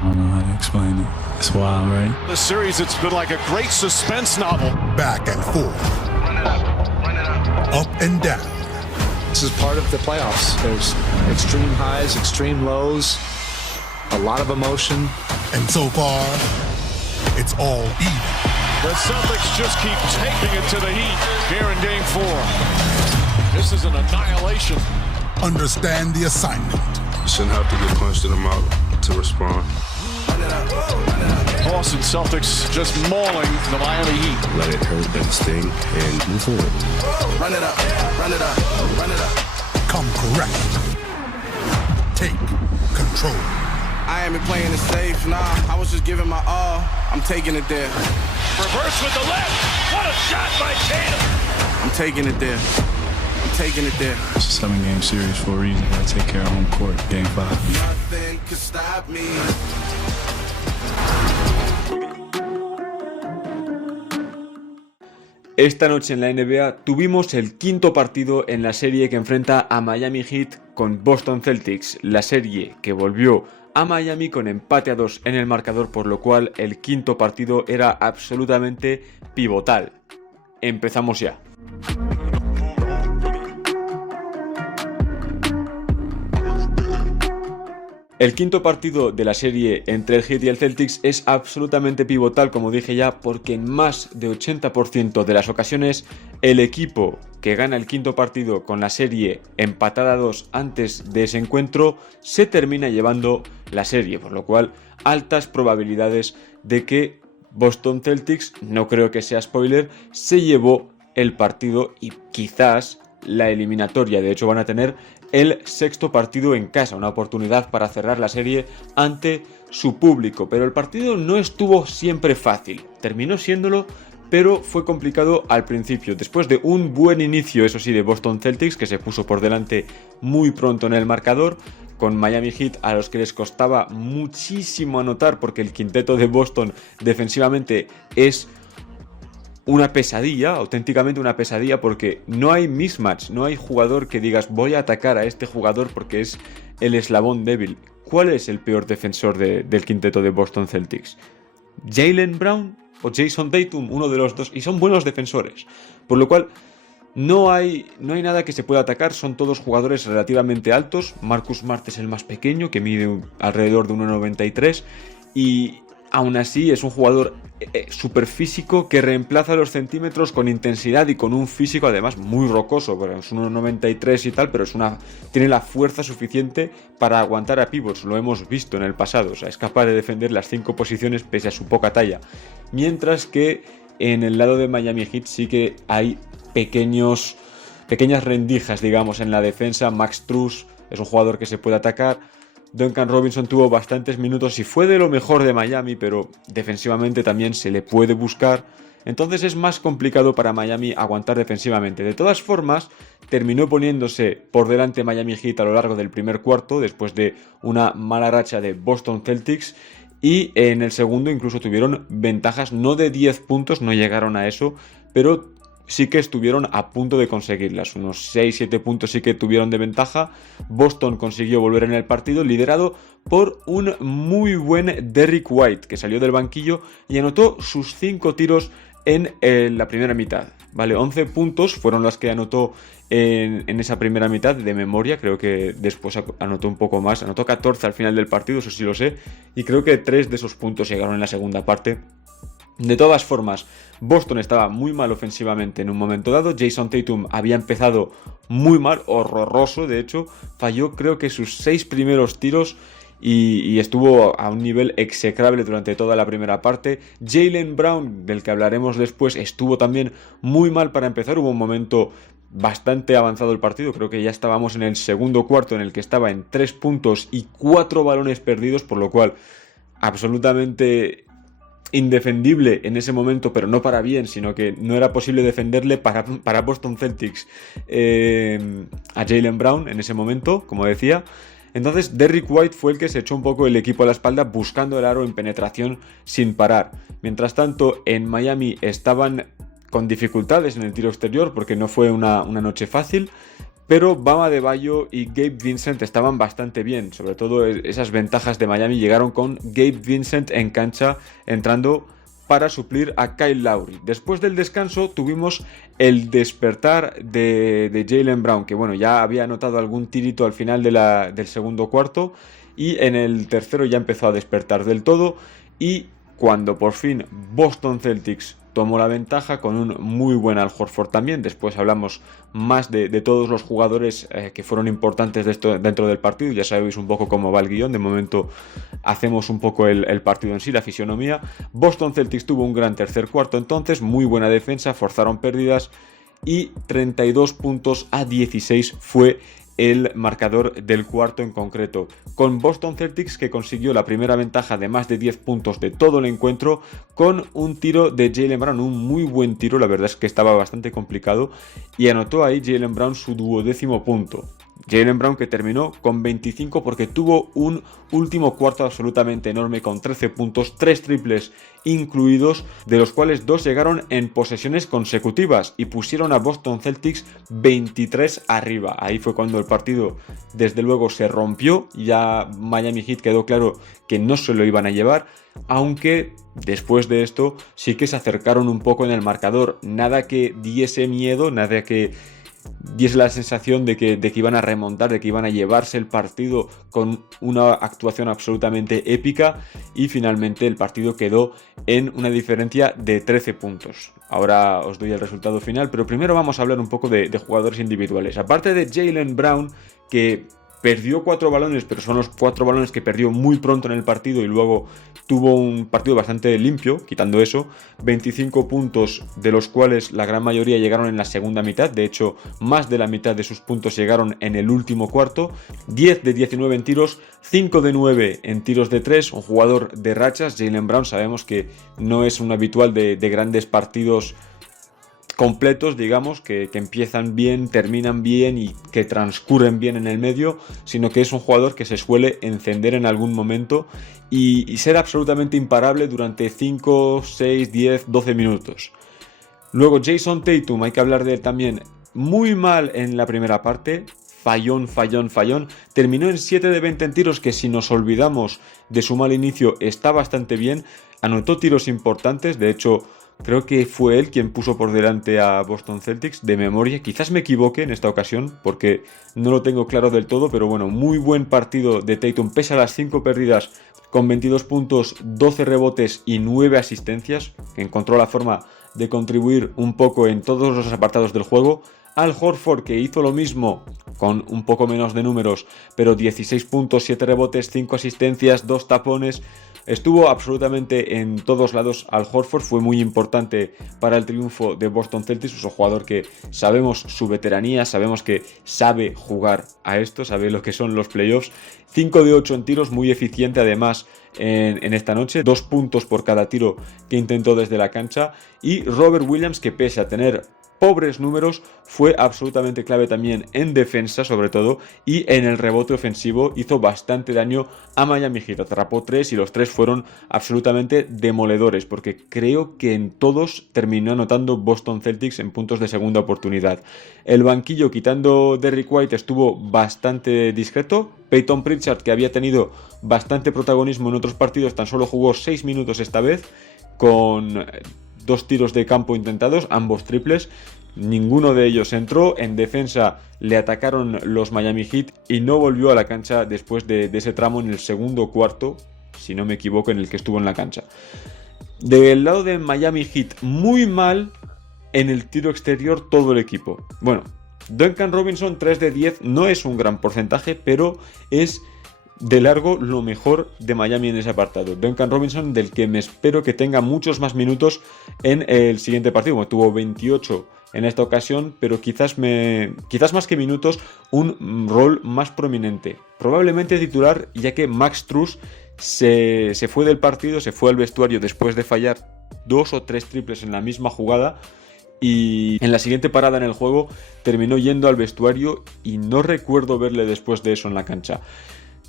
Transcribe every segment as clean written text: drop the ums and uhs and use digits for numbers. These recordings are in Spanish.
I don't know how to explain it. It's wild, right? The series, it's been like a great suspense novel. Back and forth. Up and down. This is part of the playoffs. There's extreme highs, extreme lows, a lot of emotion. And so far, it's all even. The Celtics just keep taking it to the Heat here in Game 4. This is an annihilation. Understand the assignment. You shouldn't have to get punched in the mouth to respond. Boston Celtics just mauling the Miami Heat. Let it hurt, let it sting, and move forward. Run it up, run it up, run it up. Come correct. Take control. I ain't been playing it safe, nah. I was just giving my all. I'm taking it there. Reverse with the left. What a shot by Tatum. I'm taking it there. I'm taking it there. It's a 7-game series for a reason. I take care of home court, Game 5. Nothing can stop me. Esta noche en la NBA tuvimos el quinto partido en la serie que enfrenta a Miami Heat con Boston Celtics, la serie que volvió a Miami con empate a 2 en el marcador, por lo cual el quinto partido era absolutamente pivotal. Empezamos ya. El quinto partido de la serie entre el Heat y el Celtics es absolutamente pivotal, como dije ya, porque en más de 80% de las ocasiones el equipo que gana el quinto partido con la serie empatada a 2 antes de ese encuentro se termina llevando la serie, por lo cual altas probabilidades de que Boston Celtics, no creo que sea spoiler, se llevó el partido y quizás la eliminatoria. De hecho van a tener el sexto partido en casa, una oportunidad para cerrar la serie ante su público, pero el partido no estuvo siempre fácil, terminó siéndolo, pero fue complicado al principio, después de un buen inicio, eso sí, de Boston Celtics, que se puso por delante muy pronto en el marcador, con Miami Heat a los que les costaba muchísimo anotar, porque el quinteto de Boston defensivamente es una pesadilla, auténticamente una pesadilla, porque no hay mismatch, no hay jugador que digas voy a atacar a este jugador porque es el eslabón débil. ¿Cuál es el peor defensor del quinteto de Boston Celtics? ¿Jaylen Brown o Jason Tatum? Uno de los dos, y son buenos defensores, por lo cual no hay nada que se pueda atacar. Son todos jugadores relativamente altos. Marcus Smart es el más pequeño, que mide alrededor de 1,93, y aún así es un jugador súper físico que reemplaza los centímetros con intensidad y con un físico además muy rocoso, porque es 1,93 y tal, pero tiene la fuerza suficiente para aguantar a pivots, lo hemos visto en el pasado, o sea, es capaz de defender las 5 posiciones pese a su poca talla. Mientras que en el lado de Miami Heat sí que hay pequeñas rendijas, digamos, en la defensa. Max Strus es un jugador que se puede atacar. Duncan Robinson tuvo bastantes minutos y fue de lo mejor de Miami, pero defensivamente también se le puede buscar. Entonces es más complicado para Miami aguantar defensivamente. De todas formas, terminó poniéndose por delante Miami Heat a lo largo del primer cuarto, después de una mala racha de Boston Celtics. Y en el segundo incluso tuvieron ventajas, no de 10 puntos, no llegaron a eso, pero sí que estuvieron a punto de conseguirlas. Unos 6-7 puntos sí que tuvieron de ventaja. Boston consiguió volver en el partido, liderado por un muy buen Derrick White, que salió del banquillo y anotó sus 5 tiros en la primera mitad. Vale, 11 puntos fueron los que anotó en esa primera mitad de memoria. Creo que después anotó un poco más. Anotó 14 al final del partido, eso sí lo sé. Y creo que 3 de esos puntos llegaron en la segunda parte. De todas formas, Boston estaba muy mal ofensivamente en un momento dado. Jason Tatum había empezado muy mal, horroroso, de hecho. Falló creo que sus 6 primeros tiros y estuvo a un nivel execrable durante toda la primera parte. Jaylen Brown, del que hablaremos después, estuvo también muy mal para empezar. Hubo un momento bastante avanzado el partido, creo que ya estábamos en el segundo cuarto, en el que estaba en 3 puntos y 4 balones perdidos, por lo cual absolutamente indefendible en ese momento, pero no para bien, sino que no era posible defenderle para Boston Celtics a Jaylen Brown en ese momento, como decía. Entonces Derrick White fue el que se echó un poco el equipo a la espalda buscando el aro en penetración sin parar. Mientras tanto, en Miami estaban con dificultades en el tiro exterior porque no fue una noche fácil, pero Bam Adebayo y Gabe Vincent estaban bastante bien. Sobre todo esas ventajas de Miami llegaron con Gabe Vincent en cancha entrando para suplir a Kyle Lowry. Después del descanso tuvimos el despertar de Jaylen Brown, que bueno, ya había anotado algún tirito al final del segundo cuarto, y en el tercero ya empezó a despertar del todo, y cuando por fin Boston Celtics tomó la ventaja con un muy buen Al Horford también. Después hablamos más de todos los jugadores que fueron importantes dentro del partido. Ya sabéis un poco cómo va el guión. De momento hacemos un poco el partido en sí, la fisionomía. Boston Celtics tuvo un gran tercer cuarto entonces, muy buena defensa, forzaron pérdidas y 32 puntos a 16 fue el marcador del cuarto en concreto, con Boston Celtics que consiguió la primera ventaja de más de 10 puntos de todo el encuentro con un tiro de Jaylen Brown, un muy buen tiro, la verdad es que estaba bastante complicado, y anotó ahí Jaylen Brown su 12º punto. Jaylen Brown que terminó con 25 porque tuvo un último cuarto absolutamente enorme con 13 puntos, 3 triples incluidos, de los cuales 2 llegaron en posesiones consecutivas y pusieron a Boston Celtics 23 arriba. Ahí fue cuando el partido desde luego se rompió, ya Miami Heat quedó claro que no se lo iban a llevar, aunque después de esto sí que se acercaron un poco en el marcador, nada que diese miedo, nada que diese la sensación de que iban a remontar, de que iban a llevarse el partido con una actuación absolutamente épica, y finalmente el partido quedó en una diferencia de 13 puntos. Ahora os doy el resultado final, pero primero vamos a hablar un poco de jugadores individuales. Aparte de Jaylen Brown, que perdió 4 balones, pero son los 4 balones que perdió muy pronto en el partido y luego tuvo un partido bastante limpio, quitando eso, 25 puntos, de los cuales la gran mayoría llegaron en la segunda mitad, de hecho más de la mitad de sus puntos llegaron en el último cuarto, 10 de 19 en tiros, 5 de 9 en tiros de 3, un jugador de rachas. Jaylen Brown sabemos que no es un habitual de grandes partidos completos, digamos, que empiezan bien, terminan bien y que transcurren bien en el medio, sino que es un jugador que se suele encender en algún momento y ser absolutamente imparable durante 5, 6, 10, 12 minutos. Luego Jason Tatum, hay que hablar de él también, muy mal en la primera parte, fallón, terminó en 7 de 20 en tiros, que si nos olvidamos de su mal inicio está bastante bien, anotó tiros importantes, de hecho creo que fue él quien puso por delante a Boston Celtics de memoria. Quizás me equivoque en esta ocasión porque no lo tengo claro del todo, pero bueno, muy buen partido de Tatum, pese a las 5 pérdidas, con 22 puntos, 12 rebotes y 9 asistencias, que encontró la forma de contribuir un poco en todos los apartados del juego. Al Horford, que hizo lo mismo con un poco menos de números, pero 16 puntos, 7 rebotes, 5 asistencias, 2 tapones. Estuvo absolutamente en todos lados. Al Horford fue muy importante para el triunfo de Boston Celtics. Es un jugador que sabemos su veteranía, sabemos que sabe jugar a esto, sabe lo que son los playoffs. 5 de 8 en tiros, muy eficiente además en esta noche. 2 puntos por cada tiro que intentó desde la cancha. Y Robert Williams, que pese a tener pobres números, fue absolutamente clave también en defensa, sobre todo, y en el rebote ofensivo hizo bastante daño a Miami Heat. Atrapó 3 y los 3 fueron absolutamente demoledores, porque creo que en todos terminó anotando Boston Celtics en puntos de segunda oportunidad. El banquillo, quitando Derrick White, estuvo bastante discreto. Peyton Pritchard, que había tenido bastante protagonismo en otros partidos, tan solo jugó 6 minutos esta vez, con 2 tiros de campo intentados, ambos triples. Ninguno de ellos entró. En defensa le atacaron los Miami Heat y no volvió a la cancha después de ese tramo en el segundo cuarto, si no me equivoco, en el que estuvo en la cancha. Del lado de Miami Heat, muy mal en el tiro exterior todo el equipo. Bueno, Duncan Robinson 3 de 10 no es un gran porcentaje, pero es de largo lo mejor de Miami en ese apartado. Duncan Robinson, del que me espero que tenga muchos más minutos en el siguiente partido. Bueno, tuvo 28 en esta ocasión, pero quizás más que minutos, un rol más prominente. Probablemente titular, ya que Max Strus se fue del partido, se fue al vestuario después de fallar 2 o 3 triples en la misma jugada. Y en la siguiente parada en el juego terminó yendo al vestuario y no recuerdo verle después de eso en la cancha.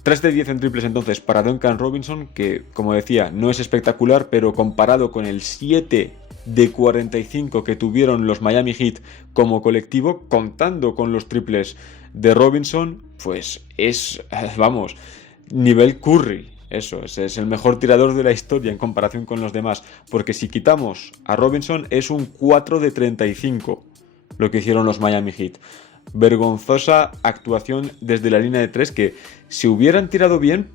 3 de 10 en triples entonces para Duncan Robinson, que como decía no es espectacular, pero comparado con el 7 de 45 que tuvieron los Miami Heat como colectivo, contando con los triples de Robinson, pues es, vamos, nivel Curry. Eso, es el mejor tirador de la historia en comparación con los demás, porque si quitamos a Robinson es un 4 de 35 lo que hicieron los Miami Heat. Vergonzosa actuación desde la línea de 3 que, si hubieran tirado bien,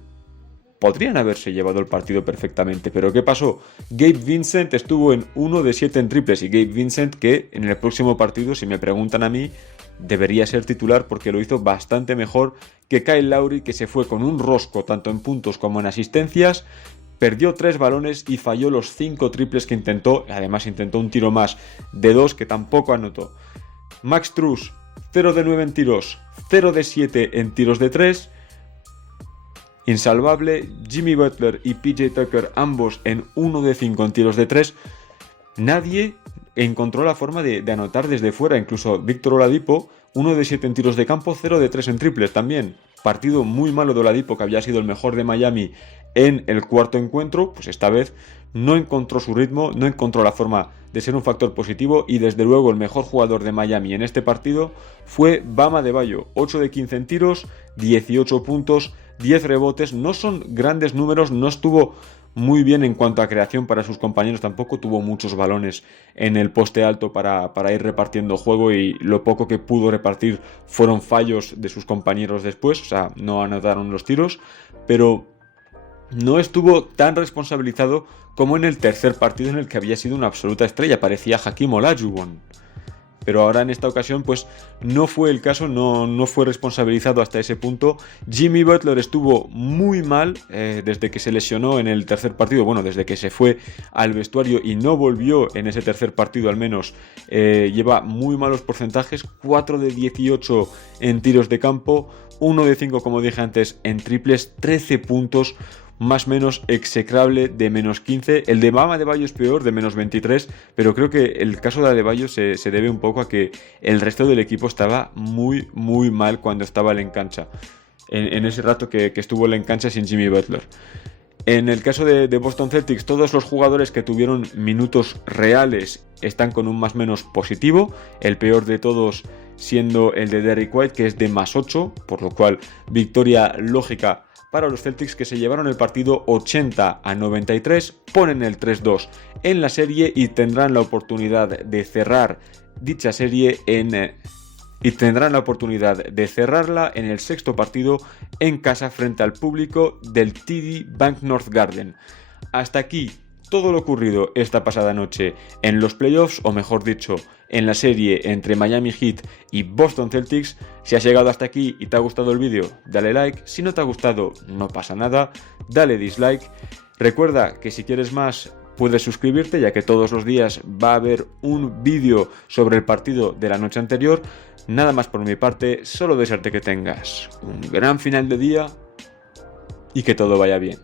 podrían haberse llevado el partido perfectamente. Pero ¿qué pasó? Gabe Vincent estuvo en 1 de 7 en triples, y Gabe Vincent, que en el próximo partido, si me preguntan a mí, debería ser titular porque lo hizo bastante mejor que Kyle Lowry, que se fue con un rosco tanto en puntos como en asistencias, perdió 3 balones y falló los 5 triples que intentó. Además intentó un tiro más de 2 que tampoco anotó. Max Strus, 0 de 9 en tiros, 0 de 7 en tiros de 3. Insalvable. Jimmy Butler y PJ Tucker, ambos en 1 de 5 en tiros de 3. Nadie encontró la forma de anotar desde fuera. Incluso Víctor Oladipo, 1 de 7 en tiros de campo, 0 de 3 en triples también. Partido muy malo de Oladipo, que había sido el mejor de Miami en el cuarto encuentro. Pues esta vez no encontró su ritmo, no encontró la forma de ser un factor positivo, y desde luego el mejor jugador de Miami en este partido fue Bam Adebayo. 8 de 15 en tiros, 18 puntos, 10 rebotes. No son grandes números, no estuvo muy bien en cuanto a creación para sus compañeros, tampoco tuvo muchos balones en el poste alto para ir repartiendo juego, y lo poco que pudo repartir fueron fallos de sus compañeros después, o sea, no anotaron los tiros, pero no estuvo tan responsabilizado como en el tercer partido, en el que había sido una absoluta estrella, parecía Hakeem Olajuwon. Pero ahora en esta ocasión pues no fue el caso, no fue responsabilizado hasta ese punto. Jimmy Butler estuvo muy mal desde que se lesionó en el tercer partido, bueno, desde que se fue al vestuario y no volvió en ese tercer partido al menos. Lleva muy malos porcentajes, 4 de 18 en tiros de campo, 1 de 5 como dije antes en triples, 13 puntos, más o menos execrable, de menos 15. El de Bam Adebayo es peor, de menos 23, pero creo que el caso de Adebayo se debe un poco a que el resto del equipo estaba muy mal cuando estaba él en cancha, en ese rato que estuvo él en cancha sin Jimmy Butler. En el caso de Boston Celtics, todos los jugadores que tuvieron minutos reales están con un más o menos positivo, el peor de todos siendo el de Derrick White, que es de más 8, por lo cual victoria lógica para los Celtics, que se llevaron el partido 80-93, ponen el 3-2 en la serie y tendrán la oportunidad de cerrar dicha serie cerrarla en el sexto partido en casa frente al público del TD Bank North Garden. Hasta aquí todo lo ocurrido esta pasada noche en los playoffs, o mejor dicho, en la serie entre Miami Heat y Boston Celtics. Si has llegado hasta aquí y te ha gustado el vídeo, dale like. Si no te ha gustado, no pasa nada, dale dislike. Recuerda que si quieres más, puedes suscribirte, ya que todos los días va a haber un vídeo sobre el partido de la noche anterior. Nada más por mi parte, solo desearte que tengas un gran final de día y que todo vaya bien.